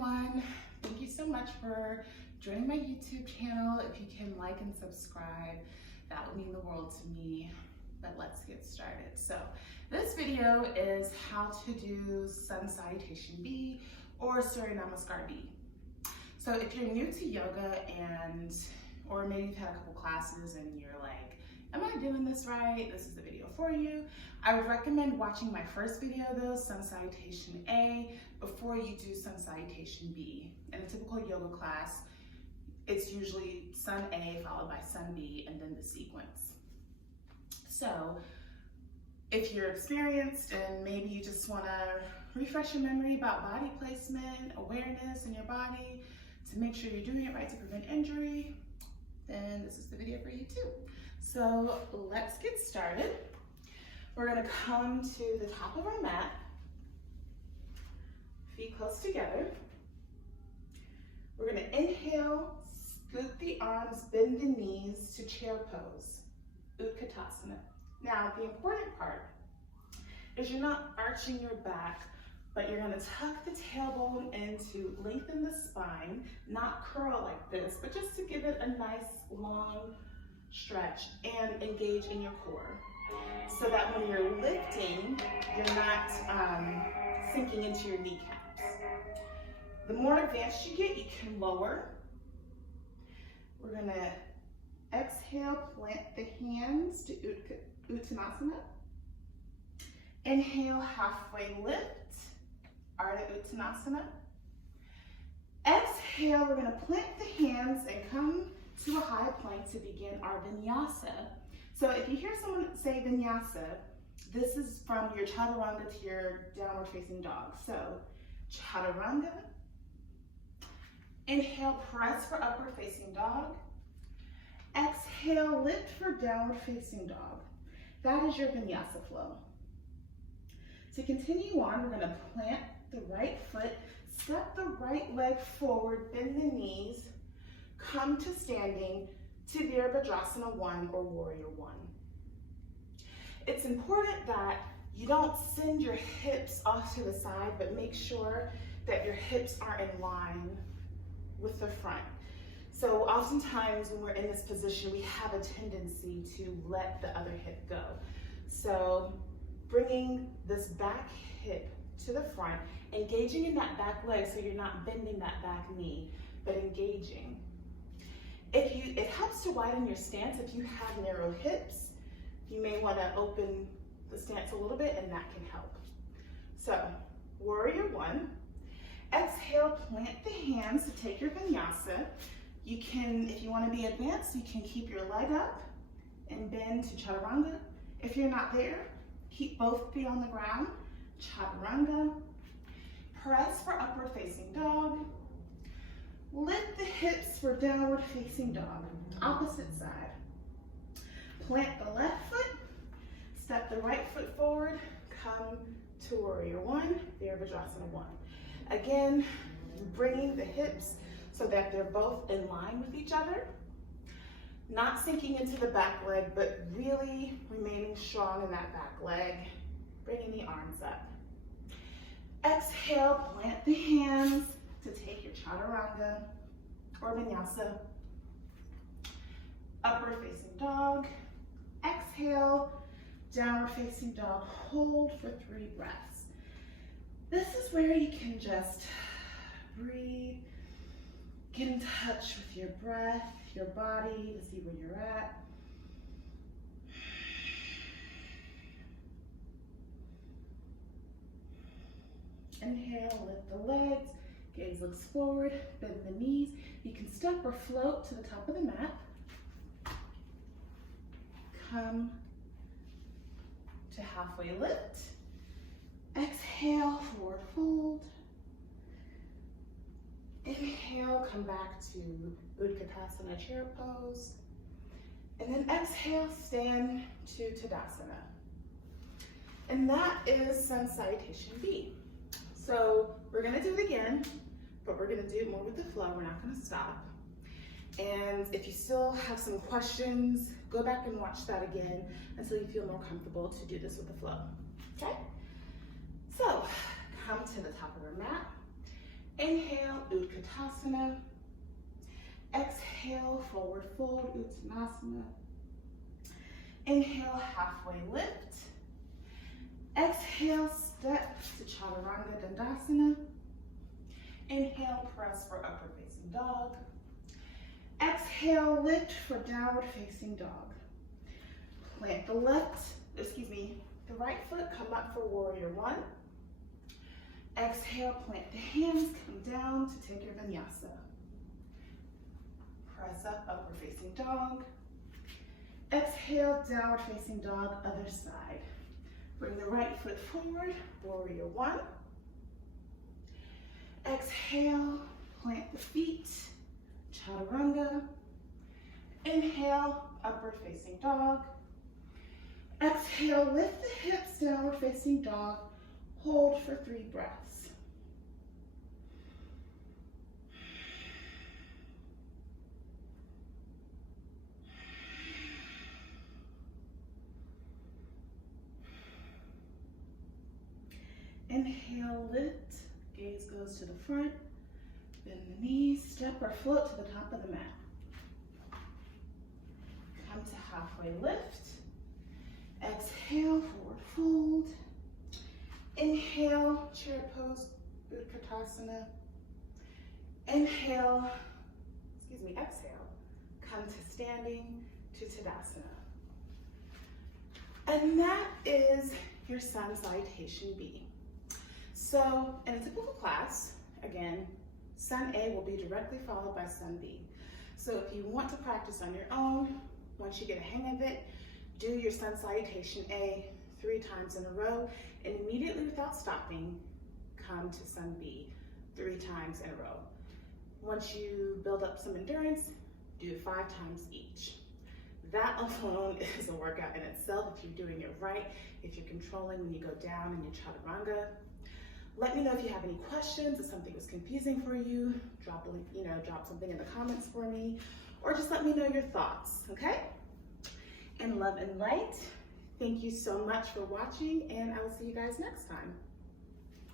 everyone. Thank you so much for joining my YouTube channel. If you can like and subscribe, that would mean the world to me. But let's get started. So this video is how to do Sun Salutation B or Surya Namaskar B. So if you're new to yoga or maybe you've had a couple classes and you're like, am I doing this right? This is the video for you. I would recommend watching my first video though, Sun Salutation A, before you do Sun Salutation B. In a typical yoga class, it's usually Sun A followed by Sun B and then the sequence. So if you're experienced and maybe you just want to refresh your memory about body placement, awareness in your body to make sure you're doing it right to prevent injury, then this is the video for you too. So let's get started. We're going to come to the top of our mat, feet close together. We're going to inhale, scoot the arms, bend the knees to chair pose, Utkatasana. Now the important part is you're not arching your back, but you're going to tuck the tailbone in to lengthen the spine, not curl like this, but just to give it a nice long stretch and engage in your core, so that when you're lifting, you're not sinking into your kneecaps. The more advanced you get, you can lower. We're gonna exhale, plant the hands to Uttanasana. Inhale, halfway lift, Ardha Uttanasana. Exhale, we're gonna plant the hands and come to a high plank to begin our vinyasa. So if you hear someone say vinyasa, this is from your chaturanga to your downward facing dog. So chaturanga, inhale, press for upward facing dog. Exhale, lift for downward facing dog. That is your vinyasa flow. To continue on, we're gonna plant the right foot, step the right leg forward, bend the knees, come to standing to Virabhadrasana 1 or Warrior 1. It's important that you don't send your hips off to the side, but make sure that your hips are in line with the front. So oftentimes when we're in this position, we have a tendency to let the other hip go. So bringing this back hip to the front, engaging in that back leg so you're not bending that back knee, but engaging. It helps to widen your stance. If you have narrow hips, you may want to open the stance a little bit, and that can help. So, Warrior 1. Exhale, plant the hands to take your vinyasa. You can, if you want to be advanced, you can keep your leg up and bend to chaturanga. If you're not there, keep both feet on the ground. Chaturanga. Press for upward facing dog. Lift the hips for downward facing dog, opposite side. Plant the left foot, step the right foot forward, come to Warrior 1, Virabhadrasana 1. Again, bringing the hips so that they're both in line with each other, not sinking into the back leg, but really remaining strong in that back leg, bringing the arms up. Exhale, plant the hands to take your chaturanga or vinyasa. Upward facing dog. Exhale, downward facing dog. Hold for 3 breaths. This is where you can just breathe, get in touch with your breath, your body, to see where you're at. Inhale, lift the legs. Gaze looks forward, bend the knees. You can step or float to the top of the mat. Come to halfway lift. Exhale, forward fold. Inhale, come back to Utkatasana chair pose. And then exhale, stand to Tadasana. And that is Sun Salutation B. So we're gonna do it again, but we're gonna do it more with the flow. We're not gonna stop. And if you still have some questions, go back and watch that again until you feel more comfortable to do this with the flow, okay? So come to the top of our mat. Inhale, Utkatasana. Exhale, forward fold, Uttanasana. Inhale, halfway lift. Exhale, step to Chaturanga Dandasana. Inhale, press for upward facing dog. Exhale, lift for downward facing dog. Plant the right foot, come up for warrior one. Exhale, plant the hands, come down to take your vinyasa. Press up, upward facing dog. Exhale, downward facing dog, other side. Bring the right foot forward, warrior one. Exhale, plant the feet, chaturanga. Inhale, upward facing dog. Exhale, lift the hips, downward facing dog. Hold for 3 breaths. Inhale, lift, gaze goes to the front, bend the knees, step or float to the top of the mat. Come to halfway lift. Exhale, forward fold. Inhale, chair pose, Utkatasana. Exhale, come to standing to Tadasana. And that is your Sun Salutation B. So in a typical class, again, Sun A will be directly followed by Sun B. So if you want to practice on your own, once you get a hang of it, do your Sun Salutation A 3 times in a row, and immediately without stopping, come to Sun B 3 times in a row. Once you build up some endurance, do it 5 times each. That alone is a workout in itself if you're doing it right, if you're controlling when you go down in your chaturanga. Let me know if you have any questions, if something was confusing for you, drop something in the comments for me, or just let me know your thoughts, okay? And love and light, thank you so much for watching, and I will see you guys next time.